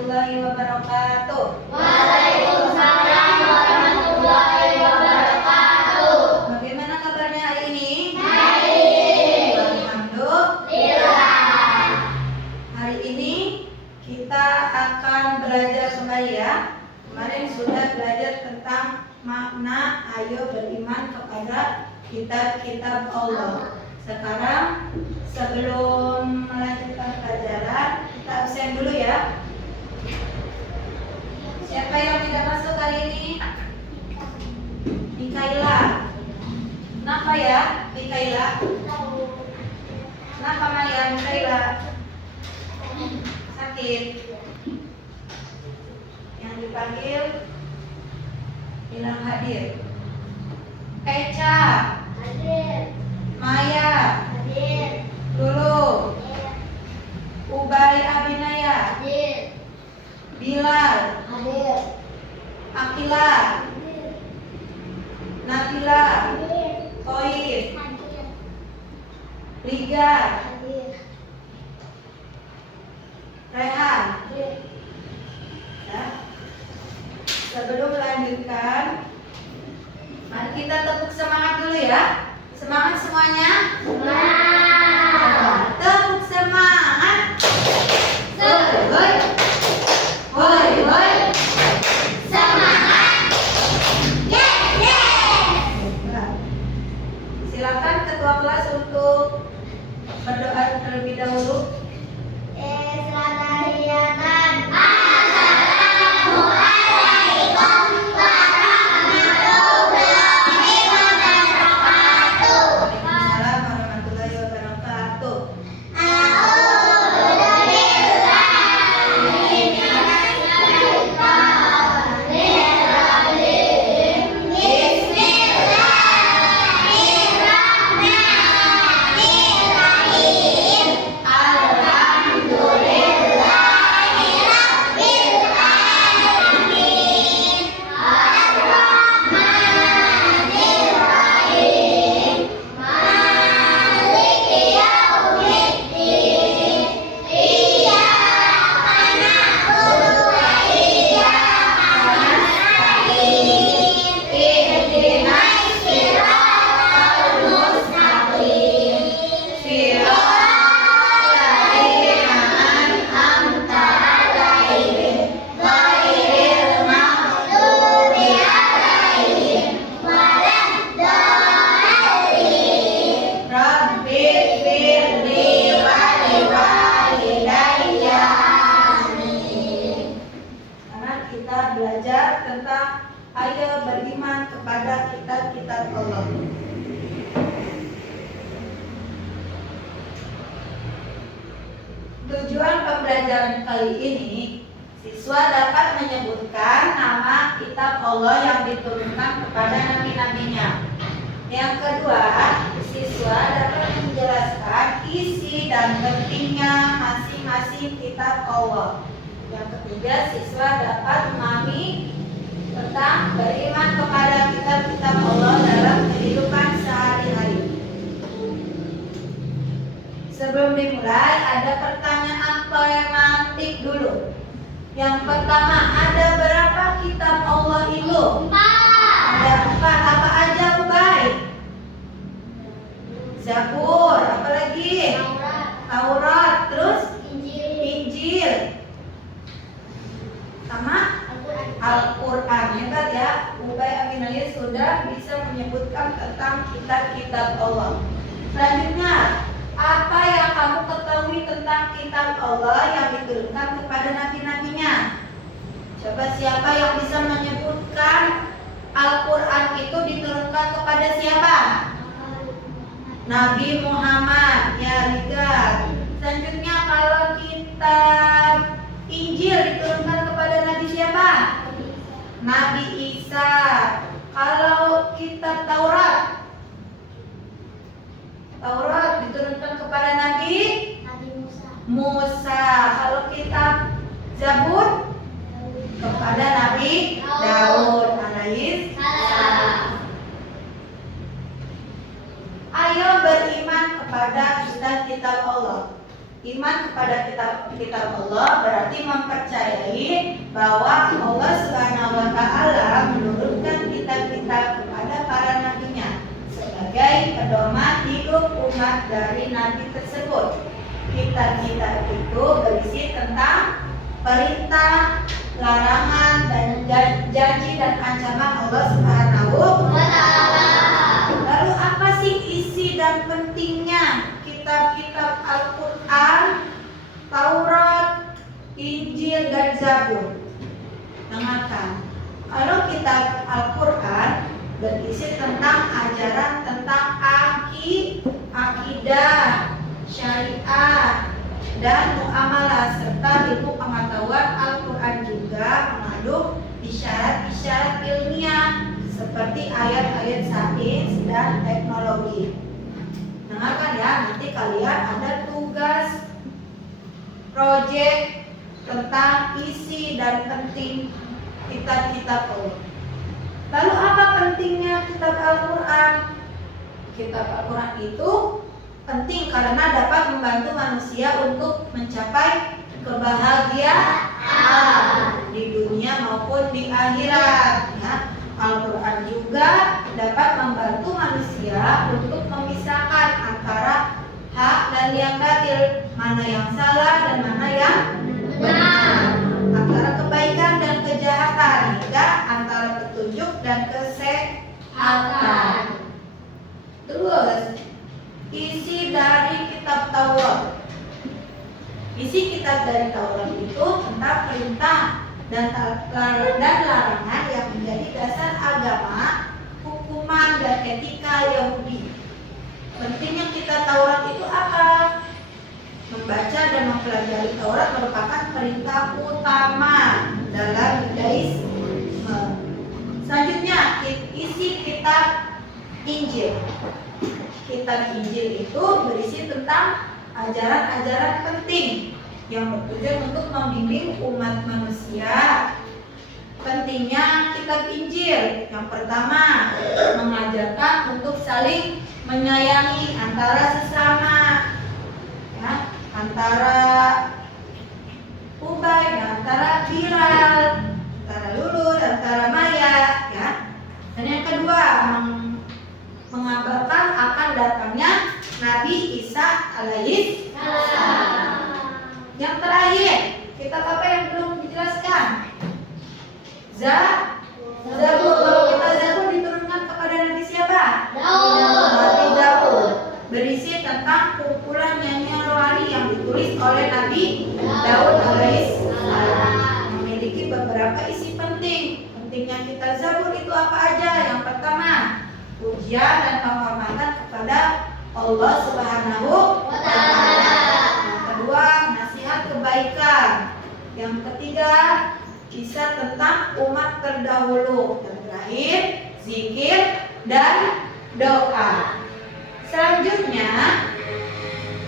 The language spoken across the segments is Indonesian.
warahmatullahi wabarakatuh. Waalaikumsalam warahmatullahi wabarakatuh. Bagaimana kabarnya hari ini? Baik. Alhamdulillah. Hari ini kita akan belajar kembali ya. Kemarin sudah belajar tentang makna ayo beriman kepada kitab-kitab Allah. Sekarang sebelum melanjutkan pelajaran, kita absen dulu ya. Siapa yang tidak masuk hari ini? Mikaela. Kenapa ya, Mikaela? Kenapa Maya, Mikaela? Sakit. Yang dipanggil bilang hadir. Eca, Hadir. Maya, Hadir. Lulu, Ubay Abinaya, Hadir. Bilal, Hadir. Akila, Hadir. Nabila, Hadir. Toib, Hadir. Liga, Hadir. Rehan. Hadir. Ya. Sebelum melanjutkan, mari kita tepuk semangat dulu ya. Semangat semuanya. Semangat. Tepuk semangat. Woi, woi, woi. Semangat. Yes, yes. Nah, silakan ketua kelas untuk berdoa terlebih dahulu. Tahiyatan. Assalamualaikum warahmatullahi wabarakatuh. Waalaikumsalam warahmatullahi wabarakatuh. Karena kita belajar tentang ayo beriman kepada kitab-kitab Allah. Tujuan pembelajaran kali ini, siswa dapat menyebutkan nama kitab Allah yang diturunkan kepada nabi-nabinya. Yang kedua, siswa dapat menjelaskan isi dan pentingnya masing-masing kitab Allah. Yang ketiga, siswa dapat memahami tentang beriman kepada kitab-kitab Allah dalam kehidupan sehari-hari. Sebelum dimulai, ada pertanyaan tematik dulu. Yang pertama, ada berapa kitab Allah itu? Ada 4. Apa aja, Ubay? Zabur, apalagi? Taurat, terus Injil, sama Al-Quran. Hebat ya, Ubay Aminaya sudah bisa menyebutkan tentang kitab-kitab Allah. Selanjutnya, apa yang kamu ketahui tentang kitab Allah yang diturunkan kepada nabi-nabinya? Coba siapa yang bisa menyebutkan Al-Quran itu diturunkan kepada siapa? Nabi Muhammad. Ya, lihat. Selanjutnya, kalau kitab Injil diturunkan kepada Nabi siapa? Nabi Isa. Kalau kitab Taurat diturunkan kepada Nabi Musa. Kalau kitab Zabur kepada Nabi Daud alaihi salam. Ayo beriman kepada kitab-kitab Allah. Iman kepada kitab Allah berarti mempercayai bahwa Allah Subhanahu wa taala menurunkan kitab-kitab kepada para nabinya sebagai pedoman hidup umat dari nabi tersebut. Kitab-kitab itu berisi tentang perintah, larangan, dan janji dan ancaman Allah Subhanahu wa taala. Lalu apa sih isi dan pentingnya kitab-kitab Al-Qur'an, Taurat, Injil, dan Zabur? Dengarkan. Kalau kitab Al-Qur'an berisi tentang ajaran tentang akidah, syariat, dan muamalah serta ilmu pengetahuan. Al-Quran juga mengandung isyarat-isyarat ilmiah seperti ayat-ayat sains dan teknologi. Dengarkan ya, nanti kalian ada tugas proyek tentang isi dan penting kitab-kitab Allah. Lalu apa pentingnya kitab Al-Quran? Kitab Al-Quran itu penting karena dapat membantu manusia untuk mencapai kebahagiaan di dunia maupun di akhirat. Ya. Al-Quran juga dapat membantu manusia untuk memisahkan antara hak dan yang batil, mana yang salah dan mana yang benar, antara kebaikan dan kejahatan, hingga antara petunjuk dan kesehatan. Terus isi dari kitab Taurat. Isi kitab dari Taurat itu tentang perintah dan larangan yang menjadi dasar agama, hukuman, dan etika Yahudi. Pentingnya kitab Taurat itu apa? Membaca dan mempelajari Taurat merupakan perintah utama dalam Judaisme. Selanjutnya, isi kitab Injil. Kitab Injil itu berisi tentang ajaran-ajaran penting yang bertujuan untuk membimbing umat manusia. Pentingnya kitab Injil, yang pertama, mengajarkan untuk saling menyayangi antara sesama, ya, antara Ubay dan antara Bilal, antara Lulu dan antara Maya, ya. Dan yang kedua, mengabarkan akan datangnya Nabi Isa alaihissalam. Yang terakhir, kitab apa yang belum dijelaskan? Zabur. Kalau kitab Zabur diturunkan kepada Nabi siapa? Nabi Daud. Berisi tentang kumpulan nyanyian rohani yang ditulis oleh Nabi Daud alaihissalam. Memiliki beberapa isi penting. Pentingnya kitab Zabur itu apa aja? Yang pertama, pujian dan penghormatan kepada Allah Subhanahu wa taala. Yang kedua, nasihat kebaikan. Yang ketiga, kisah tentang umat terdahulu. Yang terakhir, zikir dan doa. Selanjutnya,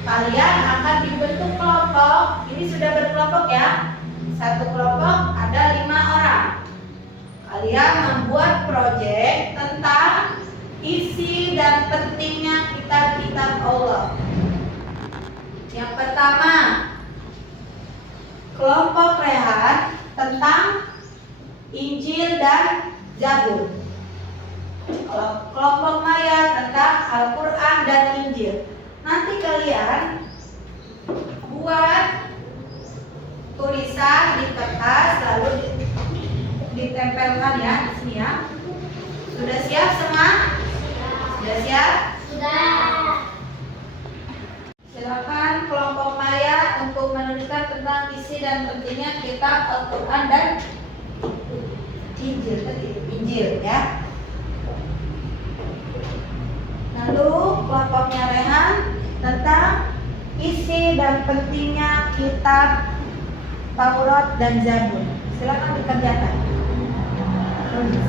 kalian akan dibentuk kelompok. Ini sudah berkelompok ya. Satu kelompok ada 5 orang. Kalian membuat proyek tentang isi dan pentingnya kitab-kitab Allah. Yang pertama, kelompok Rehan tentang Injil dan Zabur. Kelompok Maya tentang Al-Quran dan Injil. Nanti kalian buat tulisan di kertas lalu ditempelkan ya di sini ya. Sudah siap semua? Sudah siap? Sudah. Silakan kelompok Maya untuk menuliskan tentang isi dan pentingnya kitab Al-Quran dan Injil ya. Lalu kelompoknya Rehan tentang isi dan pentingnya kitab Taurat dan Zabur. Silakan dikerjakan. Tulis.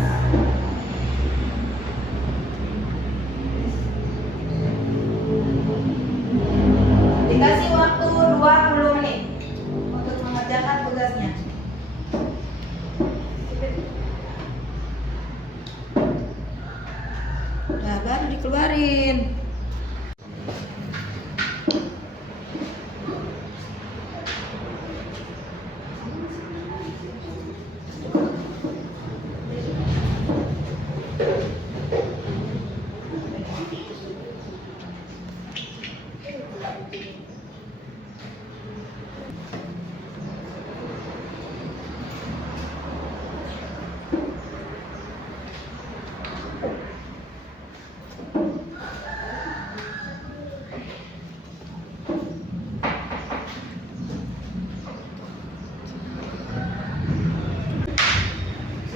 Dikasih waktu 20 menit untuk mengerjakan tugasnya. Nah, baru dikeluarin.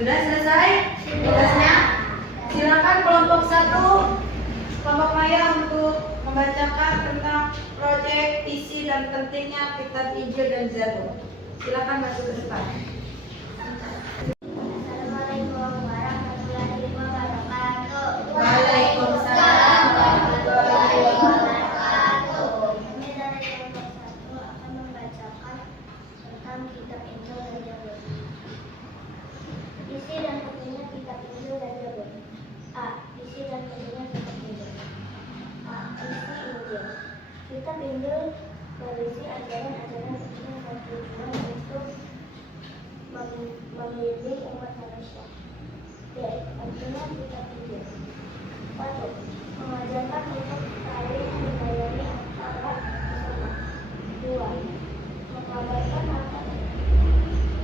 Sudah selesai tugasnya? Silakan kelompok 1, kelompok Maya untuk membacakan tentang proyek isi dan pentingnya kitab Injil dan Zabur. Silakan masuk ke depan. Assalamualaikum warahmatullahi wabarakatuh. Waalaikumsalam warahmatullahi wabarakatuh. Kami dari kelompok 1 akan membacakan tentang kitab Injil dan Zabur. Isi dan pentingnya kitab Injil dan Zabur. A. Isi dan pentingnya kitab Injil. A. Isi Injil. Kitab Injil berisi ajaran-ajaran yang bertujuan untuk membimbing umat manusia. B. Pentingnya kitab Injil. 1. Mengajarkan untuk saling menyayangi antara sesama. 2. Mengabarkan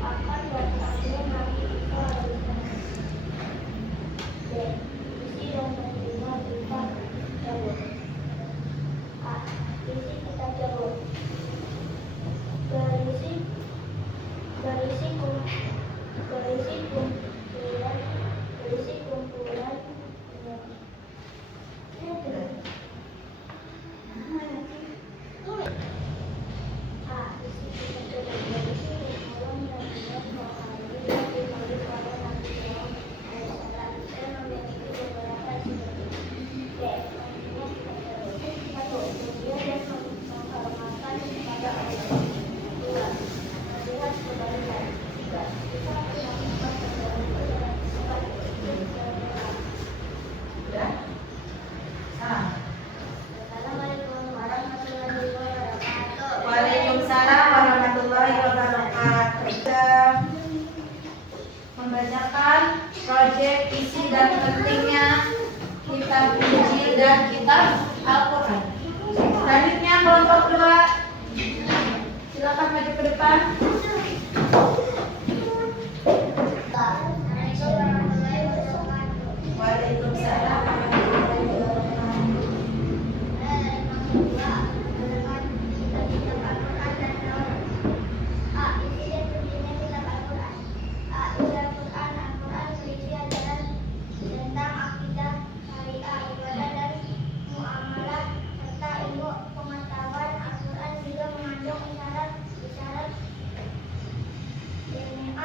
akan datangnya Nabi Isa alaihissalam. B. Isi dan pentingnya kitab Zabur. A. Isi kitab Zabur berisi kumpulan Sudah? Salam. Assalamualaikum warahmatullahi wabarakatuh. Waalaikumsalam warahmatullahi wabarakatuh. Sudah membacakan proyek isi dan pentingnya kitab Injil dan kitab Al-Quran. Selanjutnya kelompok 2, silakan maju ke depan. Waalaikumsalam warahmatullahi wabarakatuh.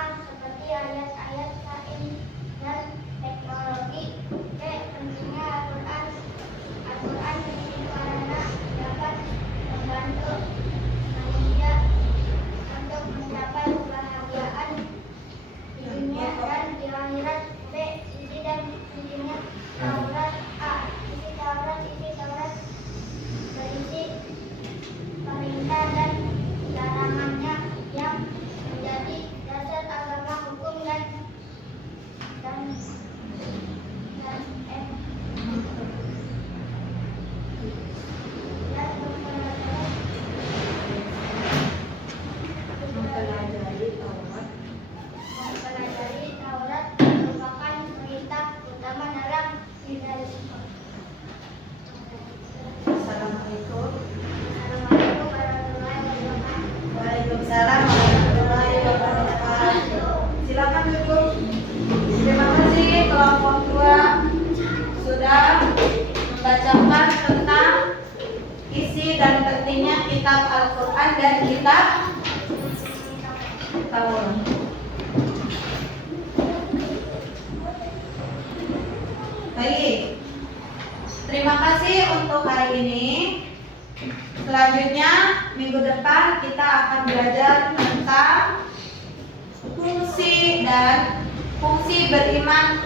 Seperti ayat-ayat sains dan teknologi. B. Pentingnya Al-Quran. Al-Quran ini karena dapat membantu manusia untuk mencapai kebahagiaan di dunia dan di akhirat. B. Isi dan pentingnya Taurat. A. Isi Taurat berisi perintah dan larangannya yang menjadi dasar agama, hukum dan mempelajari Taurat merupakan perintah utama dalam judaisme. Assalamualaikum. Assalamualaikum warahmatullahi wabarakatuh. Waalaikumsalam warahmatullahi wabarakatuh. Silakan duduk. Terima kasih kelompok 2 sudah membacakan tentang isi dan pentingnya kitab Al-Quran dan kitab Taurat. Baik, terima kasih untuk hari ini. Selanjutnya minggu depan kita akan belajar tentang fungsi beriman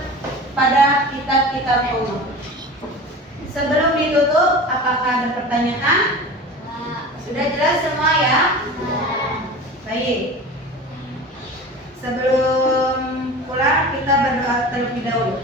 pada kitab-kitab Allah. Sebelum ditutup, apakah ada pertanyaan? Sudah jelas semua ya? Baik. Sebelum pulang kita berdoa terlebih dahulu.